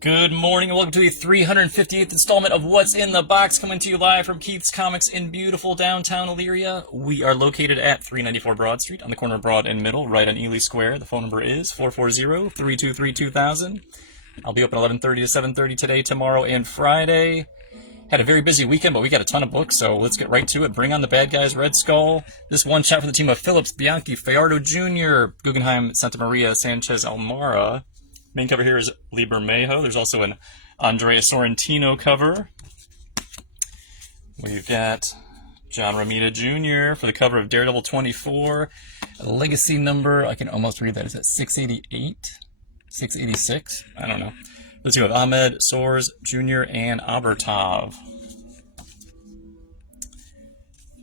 Good morning and welcome to the 358th installment of What's in the Box, coming to you live from Keith's Comics in beautiful downtown Elyria. We are located at 394 Broad Street on the corner of Broad and Middle, right on Ely Square. The phone number is 440-323-2000. I'll be open 11:30 to 7:30 today, tomorrow, and Friday. Had a very busy weekend, but we got a ton of books, so let's get right to it. Bring on the bad guys, Red Skull. This one shot for the team of Phillips, Bianchi, Fajardo Jr., Guggenheim, Santa Maria, Sanchez, Almara. Main cover here is Lee Bermejo. There's also an Andrea Sorrentino cover. We've got John Romita Jr. for the cover of Daredevil 24. A legacy number, I can almost read that. Is that 688? 686? I don't know. Let's go with Ahmed Soares Jr. and Abertov.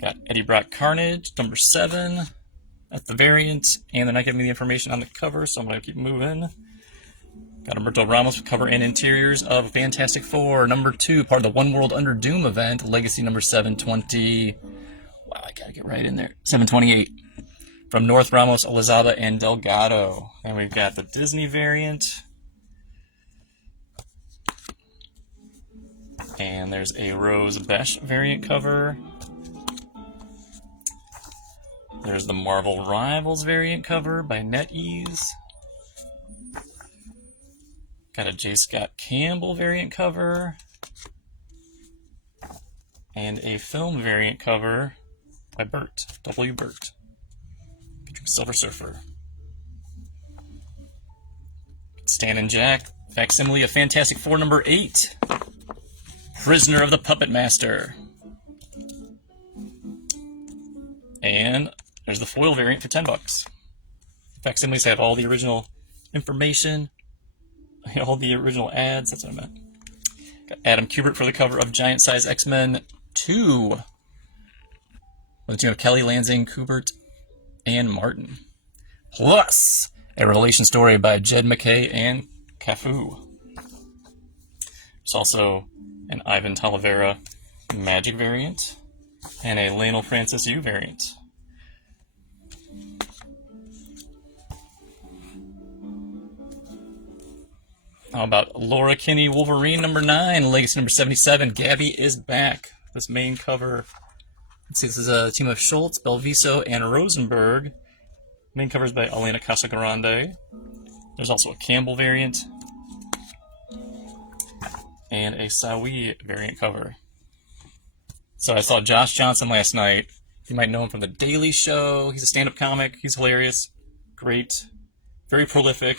Got Eddie Brock Carnage, number 7. That's the variant, and they're not giving me the information on the cover, so I'm going to keep moving. Got Humberto Ramos with cover and interiors of Fantastic Four, number 2, part of the One World Under Doom event, legacy number 720. Wow, I gotta get right in there. 728. From North, Ramos, Elizalde, and Delgado. And we've got the Disney variant. And there's a Rose Besh variant cover. There's the Marvel Rivals variant cover by NetEase. Got a J. Scott Campbell variant cover. And a film variant cover by Burt, W. Burt. Featuring Silver Surfer. Stan and Jack, facsimile of Fantastic Four number 8. Prisoner of the Puppet Master. And there's the foil variant for $10. Facsimiles have all the original information, all the original ads. That's what I meant. Got Adam Kubert for the cover of Giant Size X-Men 2. With the team of Kelly, Lansing, Kubert, and Martin. Plus, a relation story by Jed McKay and Cafu. There's also an Ivan Talavera Magic variant and a Lionel Francis Yu variant. How about Laura Kinney Wolverine number 9, legacy number 77. Gabby is back. This main cover. Let's see, this is a team of Schultz, Belviso, and Rosenberg. Main cover is by Elena Casagrande. There's also a Campbell variant and a Sawi variant cover. So I saw Josh Johnson last night. You might know him from The Daily Show. He's a stand-up comic. He's hilarious. Great. Very prolific.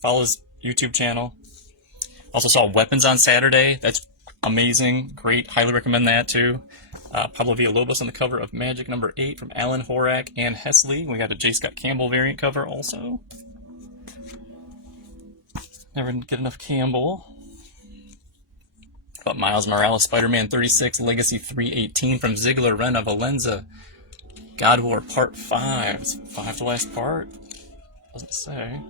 Follow his YouTube channel. Also saw Weapons on Saturday. That's amazing. Great. Highly recommend that too. Pablo Villalobos on the cover of Magic number 8 from Alan Horak and Hesley. We got a J. Scott Campbell variant cover also. Never get enough Campbell. But Miles Morales, Spider-Man 36, Legacy 318 from Ziegler, Rena, Valenza. God of War Part 5. Is 5 the last part? Doesn't say.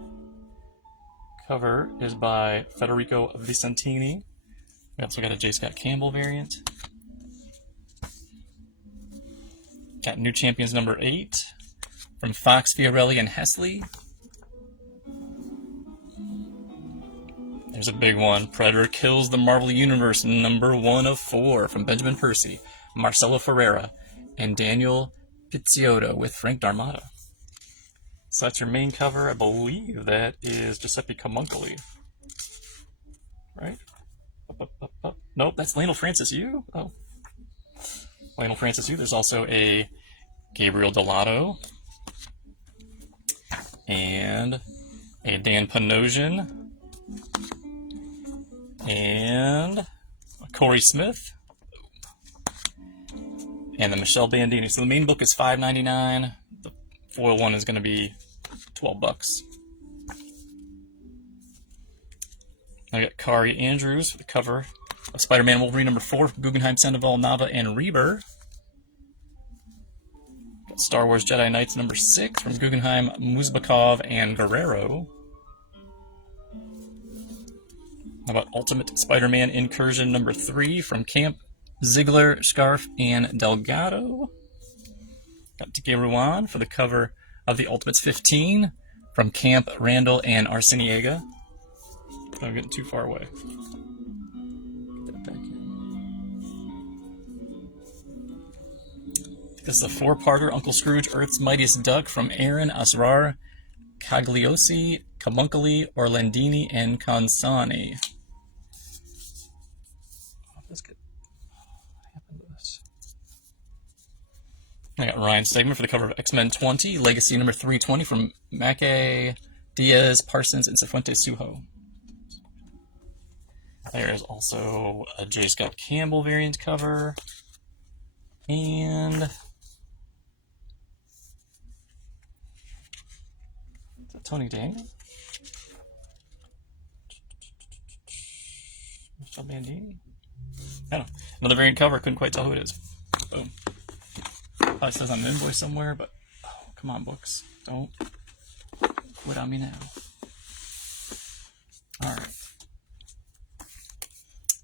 Cover is by Federico Vicentini. We also got a J. Scott Campbell variant. Got New Champions number 8 from Fox, Fiorelli, and Hesley. There's a big one. Predator Kills the Marvel Universe, number 1 of 4 from Benjamin Percy, Marcelo Ferreira, and Daniel Pizziotto with Frank D'Armata. So that's your main cover. I believe that is Giuseppe Camuncoli. Right? Up. Nope, that's Lionel Francis Yu. Oh. Lionel Francis Yu. There's also a Gabriel Delato. And a Dan Panosian. And Corey Smith. And the Michelle Bandini. So the main book is $5.99. The foil one is going to be $12. I got Kari Andrews for the cover of Spider-Man Wolverine number 4 from Guggenheim, Sandoval, Nava, and Reber. Got Star Wars Jedi Knights number 6 from Guggenheim, Muzbakov, and Guerrero. How about Ultimate Spider-Man Incursion number 3 from Camp, Ziegler, Scarf, and Delgado. Got Tike Ruan for the cover of the Ultimates 15 from Camp, Randall, and Arciniega. without getting too far away. Get that back in. This is a 4-parter, Uncle Scrooge, Earth's Mightiest Duck, from Aaron Asrar Cagliosi, Camuncoli, Orlandini, and Consani. What happened to this? I got Ryan Stegman for the cover of X-Men 20, Legacy number 320 from Mackay, Diaz, Parsons, and Cifuentes Suho. There's also a J. Scott Campbell variant cover. And is that Tony Daniel? Michelle Bandini? I don't know. Another variant cover. Couldn't quite tell who it is. Boom. Probably says on the invoice somewhere, but oh, come on, books. Don't quit on me now. Alright.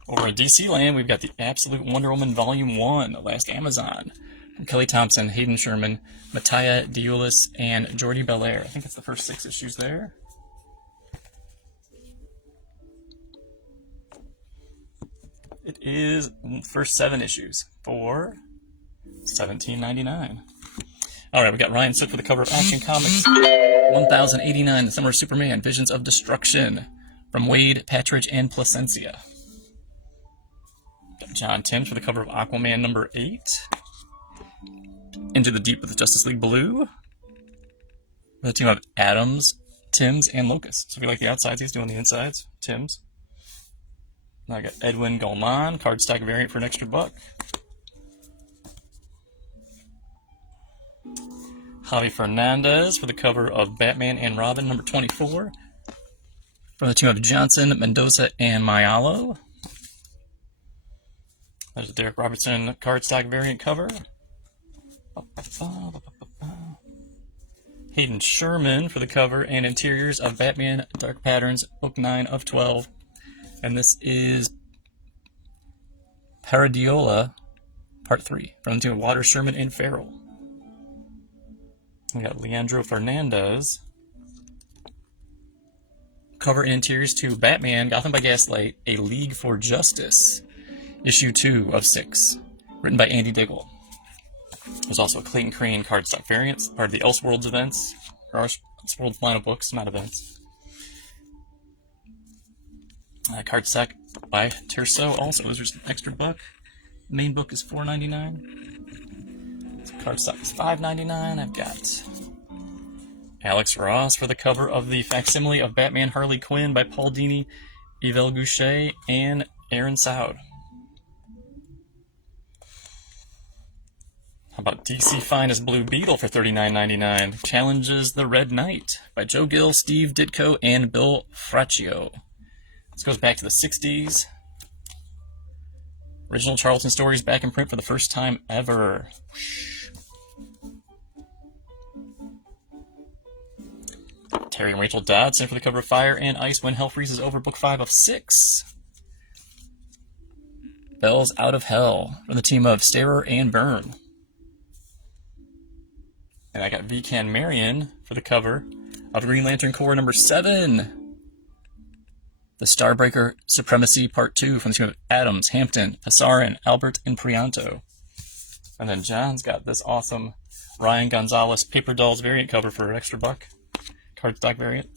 Over at DC Land, we've got the Absolute Wonder Woman Volume 1, The Last Amazon, from Kelly Thompson, Hayden Sherman, Mattia Diulis, and Jordi Belair. I think it's the first 6 issues there. It is the first 7 issues for $17.99. Alright, we got Ryan Sook for the cover of Action Comics 1089, The Summer of Superman, Visions of Destruction, from Wade, Patridge, and Placencia. John Timms for the cover of Aquaman number 8. Into the Deep with the Justice League Blue. The team of Adams, Timms, and Locust. So if you like the outsides, he's doing the insides. Timms. Now I got Edwin Gulman, cardstock variant for an extra $1. Javi Fernandez for the cover of Batman and Robin number 24. From the team of Johnson, Mendoza, and Mayalo. There's a Derek Robertson cardstock variant cover. Hayden Sherman for the cover and interiors of Batman Dark Patterns, Book 9 of 12. And this is Paradiola, Part 3, from the team of Waters, Sherman, and Farrell. We got Leandro Fernandez. Cover and interiors to Batman, Gotham by Gaslight, A League for Justice. Issue 2 of 6, written by Andy Diggle. There's also a Clayton Crane cardstock variant, part of the Elseworlds events, or Elseworlds line of books, not events. Cardstock by Terso also. There's just an extra $1. The main book is $4.99. Cardstock is $5.99. I've got Alex Ross for the cover of the facsimile of Batman Harley Quinn by Paul Dini, Yvel Goucher, and Aaron Soud. How about DC Finest Blue Beetle for $39.99? Challenges the Red Knight by Joe Gill, Steve Ditko, and Bill Fraccio. This goes back to the 60s. Original Charlton stories back in print for the first time ever. Terry and Rachel Dodson for the cover of Fire and Ice When Hell Freezes Over, Book 5 of 6. Bells Out of Hell from the team of Starer and Byrne. And I got Vikan Marion for the cover of Green Lantern Corps number 7. The Starbreaker Supremacy Part 2 from the team of Adams, Hampton, Passarin, Albert, and Prianto. And then John's got this awesome Ryan Gonzalez Paper Dolls variant cover for an extra $1. Cardstock variant.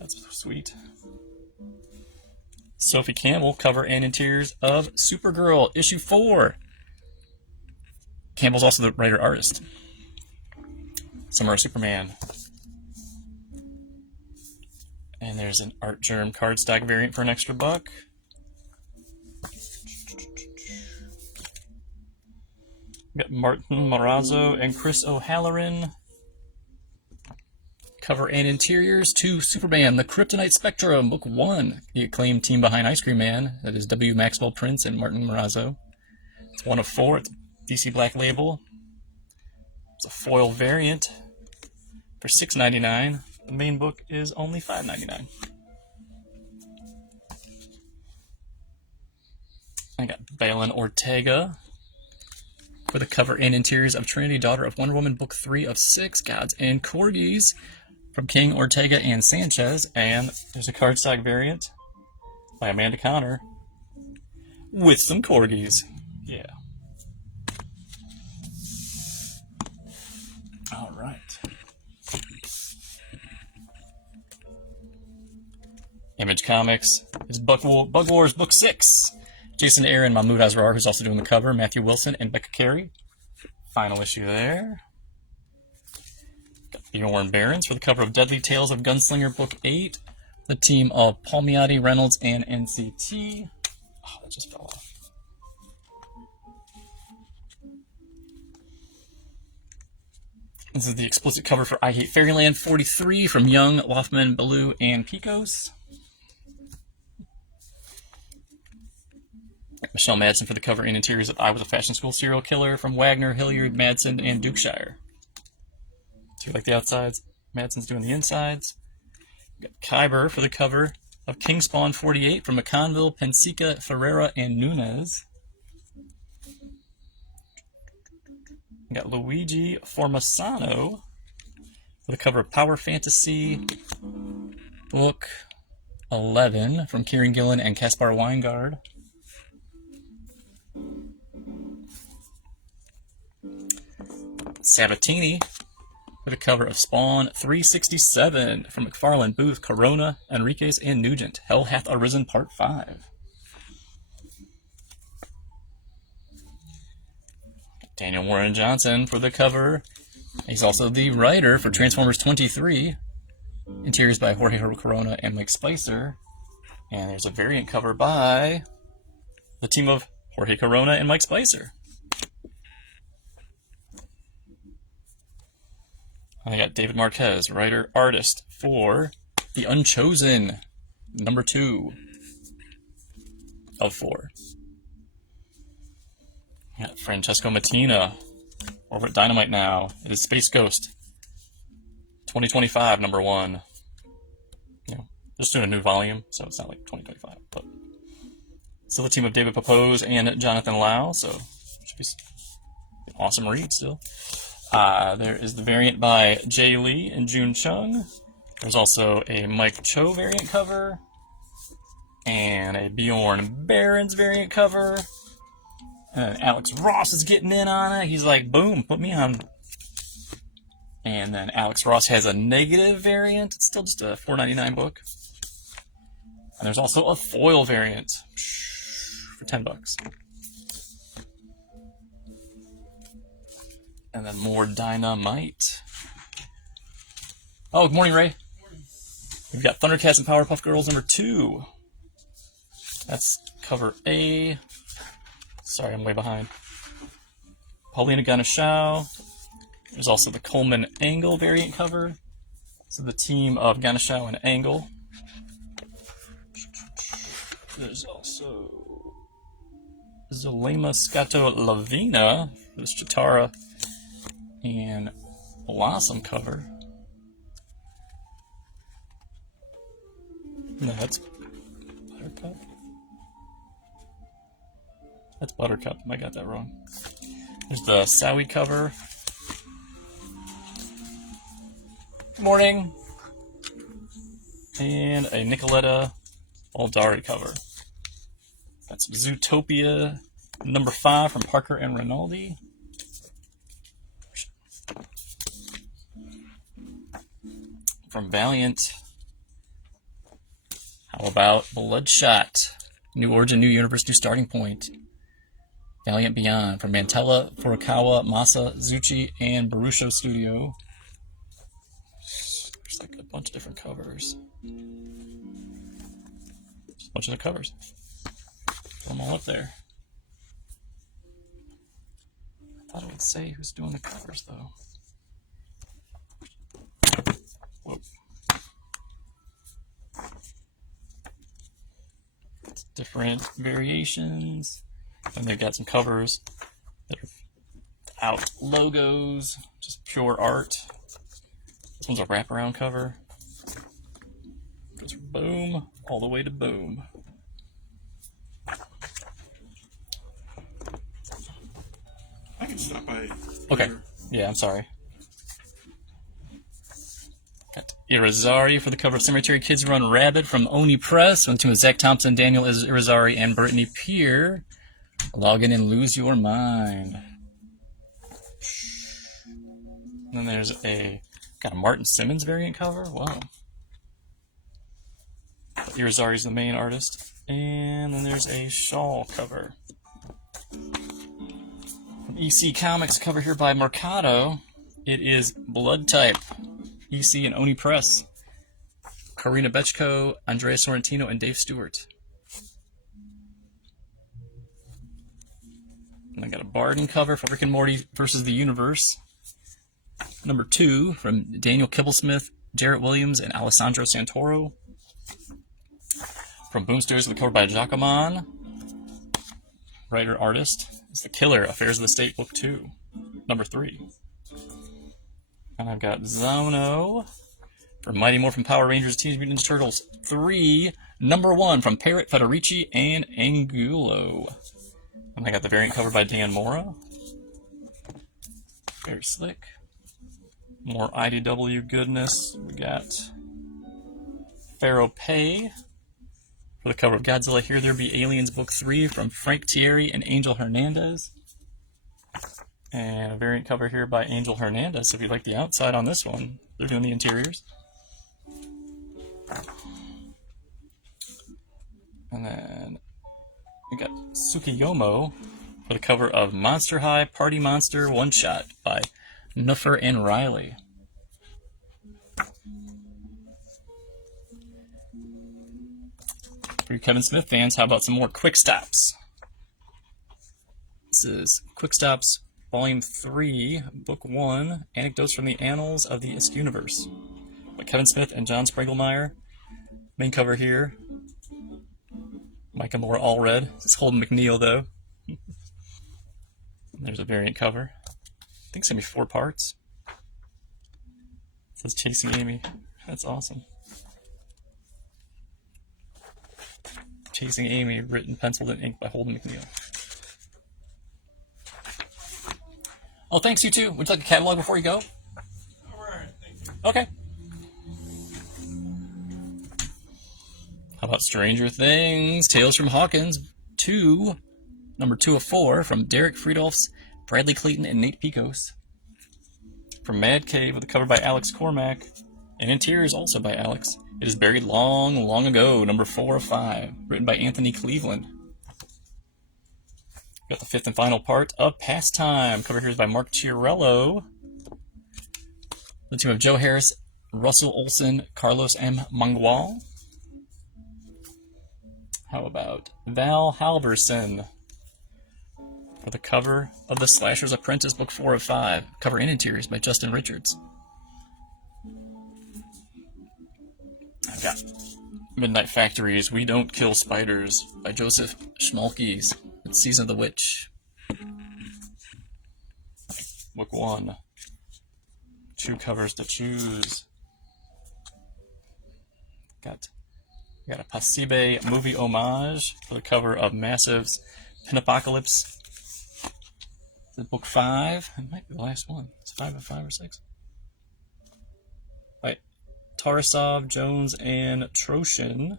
That's sweet. Sophie Campbell cover and interiors of Supergirl, issue 4. Campbell's also the writer-artist. Summer of Superman. And there's an Art Germ cardstock variant for an extra $1. We got Martin Morazzo and Chris O'Halloran. Cover and interiors to Superman, The Kryptonite Spectrum, Book 1. The acclaimed team behind Ice Cream Man. That is W. Maxwell Prince and Martin Morazzo. It's 1 of 4. It's DC Black Label. It's a foil variant for $6.99. The main book is only $5.99. I got Balin Ortega for the cover and interiors of Trinity, Daughter of Wonder Woman, Book 3 of 6, Gods and Corgis. from King, Ortega, and Sanchez. And there's a cardstock variant by Amanda Connor with some corgis. Yeah. All right. Image Comics is Bug Wars Book 6. Jason Aaron, Mahmoud Asrar, who's also doing the cover, Matthew Wilson, and Becca Carey. Final issue there. Got Bjorn Barons for the cover of Deadly Tales of Gunslinger Book 8. The team of Palmiotti, Reynolds, and NCT. Oh, that just fell off. This is the explicit cover for I Hate Fairyland 43 from Young, Loftman, Ballou, and Picos. Michelle Madsen for the cover and interiors of I Was a Fashion School Serial Killer from Wagner, Hilliard, Madsen, and Dukeshire. Do you like the outsides? Madsen's doing the insides. Got Kyber for the cover of Kingspawn 48 from McConville, Pensica, Ferreira, and Nunez. Got Luigi Formasano for the cover of Power Fantasy Book 11 from Kieran Gillen and Caspar Weingard. Sabatini for the cover of Spawn 367 from McFarlane, Booth, Corona, Enriquez, and Nugent. Hell Hath Arisen Part 5. Daniel Warren Johnson for the cover. He's also the writer for Transformers 23. Interiors by Jorge Corona and Mike Spicer. And there's a variant cover by the team of Jorge Corona and Mike Spicer. I got David Marquez, writer, artist for The Unchosen, number 2 of 4. I got Francesco Mattina over at Dynamite now. It is Space Ghost 2025, number 1. You know, just doing a new volume, so it's not like 2025, but still the team of David Papose and Jonathan Lau, so it should be an awesome read still. There is the variant by Jay Lee and June Chung. There's also a Mike Cho variant cover and a Bjorn Barons variant cover. And Alex Ross is getting in on it. He's like, boom, put me on. And then Alex Ross has a negative variant. It's still just a $4.99 book. And there's also a foil variant for $10. And then more Dynamite. Oh, good morning, Ray. Morning. We've got Thundercats and Powerpuff Girls number 2. That's cover A. Sorry, I'm way behind. Paulina Ganeshaw. There's also the Coleman Angle variant cover. So the team of Ganeshaw and Angle. There's also Zulema Scato Lavina. There's Chitara and Blossom cover. No, that's Buttercup. That's Buttercup. I got that wrong. There's the Sowie cover. Good morning. And a Nicoletta Aldari cover. That's Zootopia number 5 from Parker and Rinaldi. From Valiant. How about Bloodshot? New Origin, New Universe, New Starting Point. Valiant Beyond from Mantella, Furukawa, Masa, Zucchi, and Barusho Studio. There's like a bunch of different covers. Just a bunch of the covers. Put them all up there. I thought it would say who's doing the covers, though. Whoa. It's different variations. And they've got some covers that are without logos, just pure art. This one's a wraparound cover. Goes from Boom all the way to Boom. I can stop by. Okay. Yeah, I'm sorry. Got Irizarry for the cover of Cemetery Kids Run Rabbit from Oni Press. One team with Zach Thompson, Daniel Irizarry, and Brittany Peer. Log in and lose your mind. And then there's got a Martin Simmons variant cover. Wow. Irizarry's the main artist. And then there's a Shawl cover. From EC Comics, cover here by Mercado. It is Blood Type. EC and Oni Press. Karina Bechko, Andrea Sorrentino, and Dave Stewart. And I got a Barden cover for Rick and Morty versus the Universe. Number 2 from Daniel Kibblesmith, Jarrett Williams, and Alessandro Santoro. From Boomsters, the cover by Jacquemin. Writer-artist is The Killer, Affairs of the State, Book 2. Number 3. And I've got Zono from Mighty Morphin Power Rangers Teenage Mutant Ninja Turtles 3, number 1 from Parrot, Federici, and Angulo. And I got the variant cover by Dan Mora. Very slick. More IDW goodness. We got Pharaoh Pay for the cover of Godzilla Here There Be Aliens Book 3 from Frank Thierry and Angel Hernandez. And a variant cover here by Angel Hernandez. If you like the outside on this one, they're doing the interiors. And then we got Tsukiyomo for the cover of Monster High Party Monster One Shot by Nuffer and Riley. For you Kevin Smith fans, how about some more Quick Stops? This is Quick Stops Volume 3, Book 1, Anecdotes from the Annals of the ISK Universe by Kevin Smith and John Sprengelmeyer. Main cover here. Micah Moore all red. This is Holden McNeil, though. There's a variant cover. I think it's going to be 4 parts. It says Chasing Amy. That's awesome. Chasing Amy, written, penciled, and inked by Holden McNeil. Oh, thanks, you too. Would you like a catalog before you go? All right, thank you. Okay. How about Stranger Things? Tales from Hawkins 2, number 2 of 4, from Derek Friedolfs, Bradley Clayton, and Nate Picos. From Mad Cave, with a cover by Alex Cormack, and interiors also by Alex. It is Buried Long, Long Ago, number 4 of 5, written by Anthony Cleveland. Got the 5th and final part of Pastime. Cover here is by Mark Chiarello. The team of Joe Harris, Russell Olson, Carlos M. Mangual. How about Val Halverson for the cover of The Slasher's Apprentice, Book 4 of 5. Cover and interiors by Justin Richards. I've got Midnight Factories, We Don't Kill Spiders by Joseph Schmalkes. It's Season of the Witch. Book 1. 2 covers to choose. Got a Pasibe movie homage for the cover of Massive's Pinapocalypse. It's book 5. It might be the last one. It's 5 of 5 or 6. Right. Tarasov, Jones, and Troshin.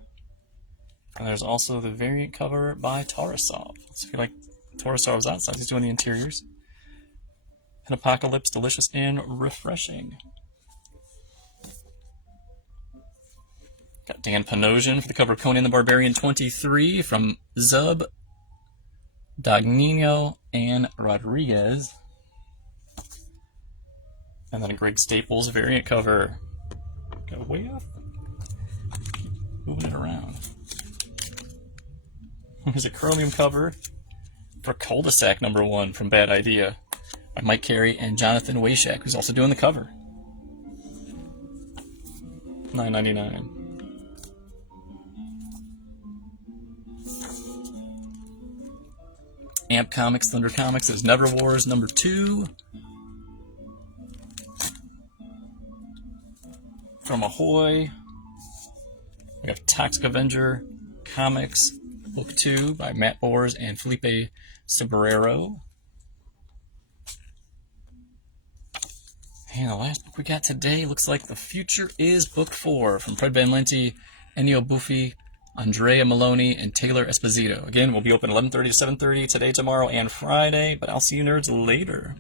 And there's also the variant cover by Tarasov. So if you like Tarasov's outside, he's doing the interiors. Pinapocalypse, delicious and refreshing. Got Dan Panosian for the cover of Conan the Barbarian 23 from Zub, Dagnino, and Rodriguez. And then a Greg Staples variant cover. Go way up. Moving it around. There's a Chromium cover for Cul-de-sac number 1 from Bad Idea by Mike Carey and Jonathan Wayshak, who's also doing the cover. $9.99. Amp Comics, Thunder Comics is Never Wars number 2. From Ahoy, we have Toxic Avenger Comics, Book 2 by Matt Bors and Felipe Cibrero. And the last book we got today looks like The Future is Book 4 from Fred Van Lente, Ennio Buffi, Andrea Maloney, and Taylor Esposito. Again, we'll be open 11:30 to 7:30 today, tomorrow, and Friday, but I'll see you nerds later.